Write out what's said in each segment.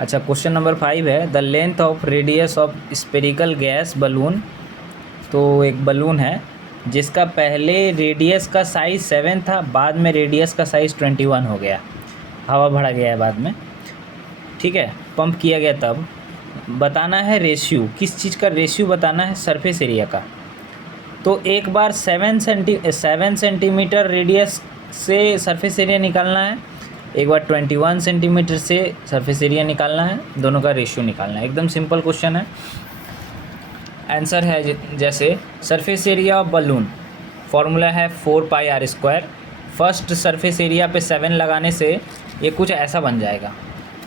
अच्छा, question number 5 है the length of radius of spherical gas balloon. तो एक बलून है जिसका पहले रेडियस का साइज़ 7 था, बाद में रेडियस का साइज़ 21 हो गया, हवा भरा गया है बाद में, ठीक है, पंप किया गया तब। बताना है रेशियो, किस चीज़ का रेशियो बताना है, सरफेस एरिया का। तो एक बार 7 सेंटीमीटर रेडियस से सरफेस एरिया निकालना है, एक बार 21 सेंटीमीटर से सरफेस एरिया निकालना है, दोनों का रेशियो निकालना है। एकदम सिंपल क्वेश्चन है। आंसर है जैसे surface area of balloon, formula है 4πr²। फर्स्ट सरफेस एरिया पे 7 लगाने से ये कुछ ऐसा बन जाएगा।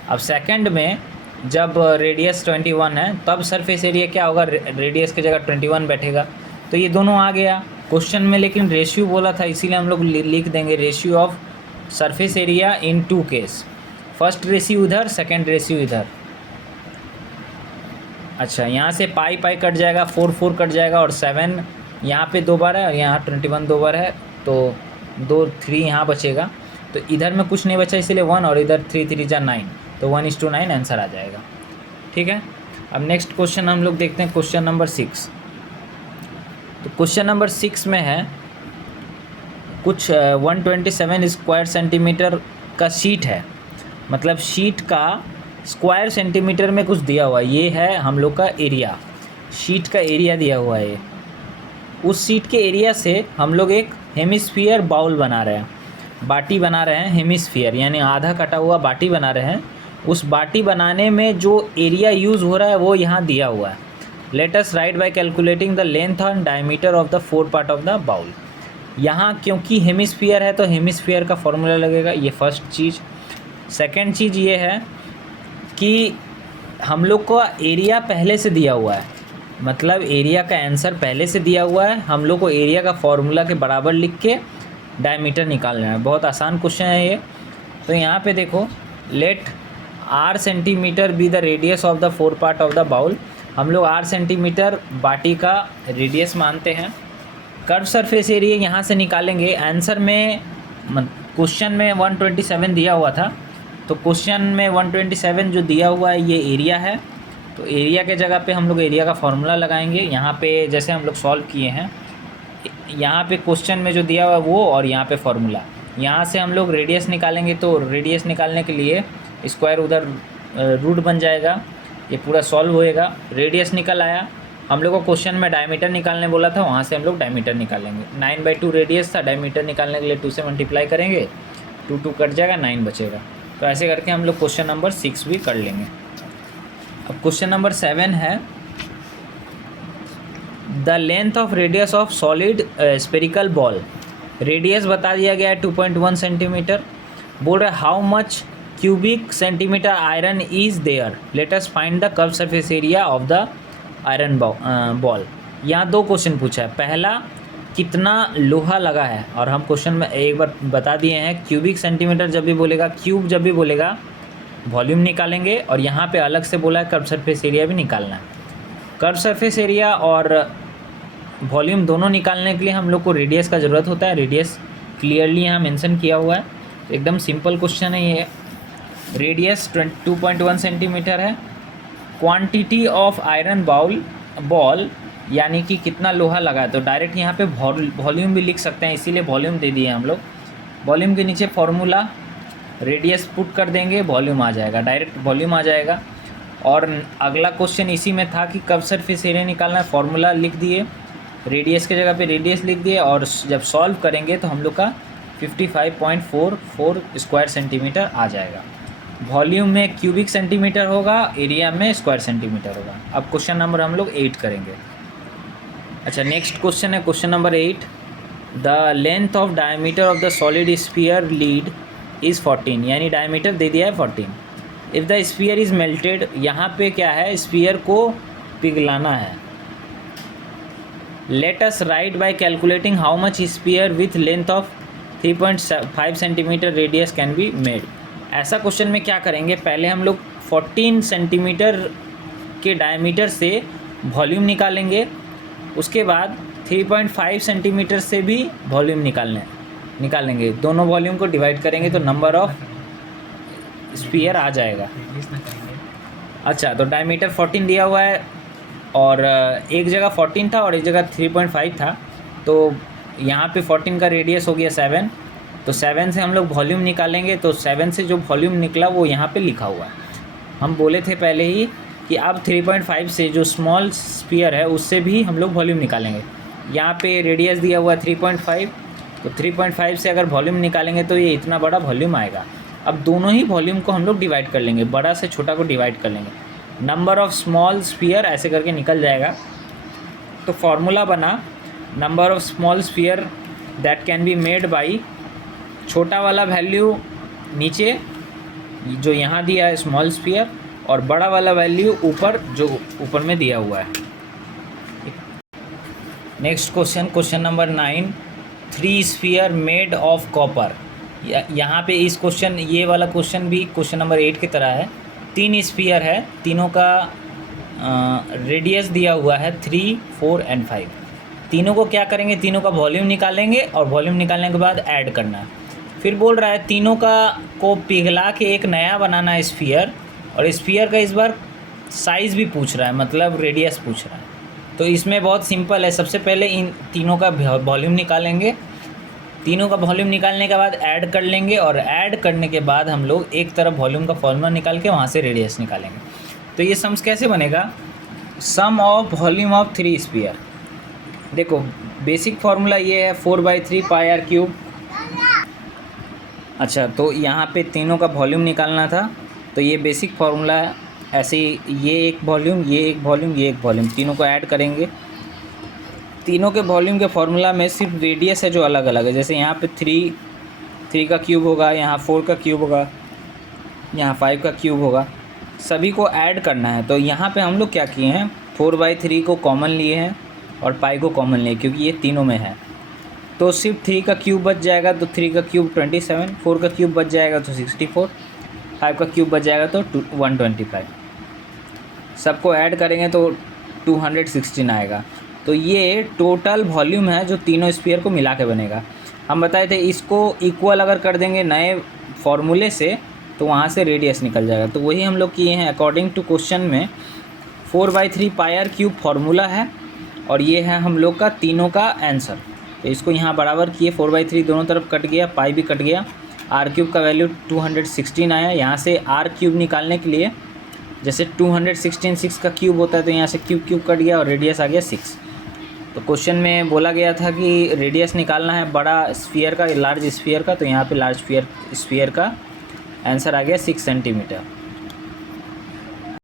अब सेकंड में जब रेडियस 21 है तब सरफेस एरिया क्या होगा, रेडियस की जगह 21 बैठेगा, तो ये दोनों आ गया क्वेश्चन में। लेकिन रेशियो बोला था इसीलिए हम लोग लिख देंगे ratio of surface area in 2 case. First ratio इधर, सेकंड रेशियो इधर। अच्छा, यहाँ से पाई कट जाएगा, 4 कट जाएगा, और 7 यहाँ पे 2 बार है और यहाँ 21 2 बार है, तो 2 3 यहाँ बचेगा। तो इधर में कुछ नहीं बचा इसलिए 1, और इधर 3 3 जा 9, तो 1:9 आंसर आ जाएगा। ठीक है, अब नेक्स्ट क्वेश्चन हम लोग देखते हैं, क्वेश्चन नंबर 6। तो क्वेश्चन नंबर 6 में है कुछ 127 स्क्वायर सेंटीमीटर का शीट है, मतलब शीट का स्क्वायर सेंटीमीटर में कुछ दिया हुआ है। ये है हम लोग का एरिया, शीट का एरिया दिया हुआ है। उस शीट के एरिया से हम लोग एक हेमिस्फीयर बाउल बना रहे हैं, बाटी बना रहे हैं, हेमिस्फीयर यानी आधा कटा हुआ बाटी बना रहे हैं। उस बाटी बनाने में जो एरिया यूज़ हो रहा है वो यहाँ दिया हुआ है। Let us write by calculating the length and diameter of the 4 part of the bowl. यहाँ क्योंकि हेमिस्फीयर है तो हेमिस्फीयर का फॉर्मूला लगेगा, ये फर्स्ट चीज़। सेकंड चीज़ ये है कि हम लोग को एरिया पहले से दिया हुआ है, मतलब एरिया का आंसर पहले से दिया हुआ है। हम लोग को एरिया का फॉर्मूला के बराबर लिख के डायमीटर निकालना है। बहुत आसान क्वेश्चन है ये। तो यहाँ पे देखो, let r centimetre be the radius of the 4 part of the bowl. हम लोग r सेंटीमीटर बाटी का रेडियस मानते हैं। कर्व सरफेस एरिया यहाँ से निकालेंगे। आंसर में क्वेश्चन में 127 दिया हुआ था, तो क्वेश्चन में 127 जो दिया हुआ है ये एरिया है। तो एरिया के जगह पे हम लोग एरिया का फॉर्मूला लगाएंगे। यहाँ पे जैसे हम लोग सॉल्व किए हैं, यहाँ पे क्वेश्चन में जो दिया हुआ है वो, और यहाँ पे फॉर्मूला। यहाँ से हम लोग रेडियस निकालेंगे, तो रेडियस निकालने के लिए स्क्वायर उधर रूट बन जाएगा, ये पूरा सॉल्व होएगा। रेडियस निकल आया। हम लोग को क्वेश्चन में डायमीटर निकालने बोला था, वहाँ से हम लोग डायमीटर निकालेंगे। 9/2 रेडियस था, डायमीटर निकालने के लिए 2 से मल्टीप्लाई करेंगे, 2 2 कट जाएगा, 9 बचेगा। तो ऐसे करके हम लोग क्वेश्चन नंबर 6 भी कर लेंगे। अब क्वेश्चन नंबर 7 है the length of radius of solid spherical ball. Radius बता दिया गया है 2.1 सेंटीमीटर। बोल रहा है how much cubic centimetre iron is there, let us find the curve surface area of the iron ball. यहाँ 2 क्वेश्चन पूछा है। पहला, कितना लोहा लगा है, और हम क्वेश्चन में एक बार बता दिए हैं क्यूबिक सेंटीमीटर जब भी बोलेगा, क्यूब जब भी बोलेगा वॉल्यूम निकालेंगे, और यहाँ पे अलग से बोला है कर्व सरफेस एरिया भी निकालना है। कर्व सरफेस एरिया और वॉल्यूम दोनों निकालने के लिए हम लोग को रेडियस का ज़रूरत होता है। रेडियस क्लियरली यहाँ मेंशन किया हुआ है, तो एकदम सिंपल क्वेश्चन है ये। रेडियस 2.1 सेंटीमीटर है। क्वांटिटी ऑफ आयरन बॉल यानी कि कितना लोहा लगा है, तो डायरेक्ट यहाँ पे वॉल्यूम भी लिख सकते हैं, इसीलिए वॉल्यूम दे दिए हम लोग। वॉल्यूम के नीचे फॉर्मूला, रेडियस पुट कर देंगे, वॉल्यूम आ जाएगा, डायरेक्ट वॉल्यूम आ जाएगा। और अगला क्वेश्चन इसी में था कि कर्व सरफेस एरिया निकालना है, फॉर्मूला लिख दिए, रेडियस के जगह पे रेडियस लिख दिए, और जब सॉल्व करेंगे तो हम लोग का 55.44 स्क्वायर सेंटीमीटर आ जाएगा। वॉल्यूम में क्यूबिक सेंटीमीटर होगा, एरिया में स्क्वायर सेंटीमीटर होगा। अब क्वेश्चन नंबर हम लोग 8 करेंगे। अच्छा, नेक्स्ट क्वेश्चन है question number 8 the length of diameter of the solid sphere lead is 14, यानी डायमीटर दे दिया है 14। If the sphere is melted, यहाँ पे क्या है, स्फीयर को पिघलाना है। Let us write by calculating how much sphere with length of 3.5 centimetre radius can be made. ऐसा क्वेश्चन में क्या करेंगे, पहले हम लोग 14 सेंटीमीटर के डायमीटर से वॉल्यूम निकालेंगे, उसके बाद 3.5 सेंटीमीटर से भी वॉल्यूम निकालेंगे। दोनों वॉल्यूम को डिवाइड करेंगे तो नंबर ऑफ स्फीयर आ जाएगा। अच्छा, तो डायमीटर 14 दिया हुआ है और एक जगह 14 था और एक जगह 3.5 था, तो यहाँ पे 14 का रेडियस हो गया 7। तो 7 से हम लोग वॉल्यूम निकालेंगे, तो 7 से जो वॉल्यूम निकला वो यहाँ पे लिखा हुआ है। हम बोले थे पहले ही कि अब 3.5 से जो स्मॉल स्फीयर है उससे भी हम लोग वॉल्यूम निकालेंगे। यहाँ पे रेडियस दिया हुआ है 3.5, तो 3.5 से अगर वॉल्यूम निकालेंगे तो ये इतना बड़ा वॉल्यूम आएगा। अब दोनों ही वॉल्यूम को हम लोग डिवाइड कर लेंगे, बड़ा से छोटा को डिवाइड कर लेंगे। नंबर ऑफ़ स्मॉल स्फीयर ऐसे करके निकल जाएगा। तो फॉर्मूला बना number of small sphere that can be made by, छोटा वाला वैल्यू नीचे जो यहाँ दिया है स्मॉल स्फीयर, और बड़ा वाला वैल्यू ऊपर जो ऊपर में दिया हुआ है। Next question, question number 9, 3 sphere made of copper. यहाँ पे इस क्वेश्चन, ये वाला क्वेश्चन भी क्वेश्चन नंबर 8 की तरह है। 3 स्फीयर है, तीनों का रेडियस दिया हुआ है 3, 4 एंड 5। तीनों को क्या करेंगे, तीनों का वॉल्यूम निकालेंगे और वॉल्यूम निकालने के बाद ऐड करना है। फिर बोल रहा है तीनों का को पिघला के एक नया बनाना है स्फीयर, और स्फीयर का इस बार साइज़ भी पूछ रहा है, मतलब रेडियस पूछ रहा है। तो इसमें बहुत सिंपल है, सबसे पहले इन तीनों का वॉल्यूम निकालेंगे, तीनों का वॉल्यूम निकालने के बाद ऐड कर लेंगे, और ऐड करने के बाद हम लोग एक तरफ वॉल्यूम का फॉर्मूला निकाल के वहाँ से रेडियस निकालेंगे। तो ये सम्स कैसे बनेगा, सम ऑफ वॉल्यूम ऑफ 3 स्फीयर। देखो बेसिक फार्मूला ये है 4/3 पाई आर क्यूब। अच्छा, तो यहाँ पे तीनों का वॉल्यूम निकालना था, तो ये बेसिक फार्मूला है। ऐसे ही ये एक वॉल्यूम, ये एक वॉल्यूम, ये एक वॉल्यूम, तीनों को ऐड करेंगे। तीनों के वॉल्यूम के फार्मूला में सिर्फ रेडियस है जो अलग अलग है। जैसे यहाँ पे 3 का क्यूब होगा, यहाँ 4 का क्यूब होगा, यहाँ 5 का क्यूब होगा, सभी को ऐड करना है। तो यहाँ पे हम लोग क्या किए हैं, 4/3 को कॉमन लिए हैं और पाई को कॉमन लिए, क्योंकि ये तीनों में है। तो सिर्फ 3 का क्यूब बच जाएगा, तो 3 का क्यूब 27, 4 का क्यूब बच जाएगा तो 64, 5 का क्यूब बच जाएगा तो 125। सबको ऐड करेंगे तो 216 आएगा। तो ये टोटल वॉल्यूम है जो तीनों स्फीयर को मिला के बनेगा। हम बताए थे इसको इक्वल अगर कर देंगे नए फॉर्मूले से तो वहाँ से रेडियस निकल जाएगा। तो वही हम लोग किए हैं अकॉर्डिंग टू क्वेश्चन में। 4/3 पाई आर क्यूब फार्मूला है और ये है हम लोग का तीनों का आंसर। तो इसको यहाँ बराबर किए, 4/3 दोनों तरफ कट गया, पाई भी कट गया, आर क्यूब का वैल्यू 216 आया। यहाँ से आर क्यूब निकालने के लिए जैसे 216 6 का क्यूब होता है, तो यहाँ से क्यूब कट गया और रेडियस आ गया 6। तो क्वेश्चन में बोला गया था कि रेडियस निकालना है बड़ा स्फीयर का, लार्ज स्फीयर का, तो यहाँ पे लार्ज स्फीयर का आंसर आ गया 6 सेंटीमीटर।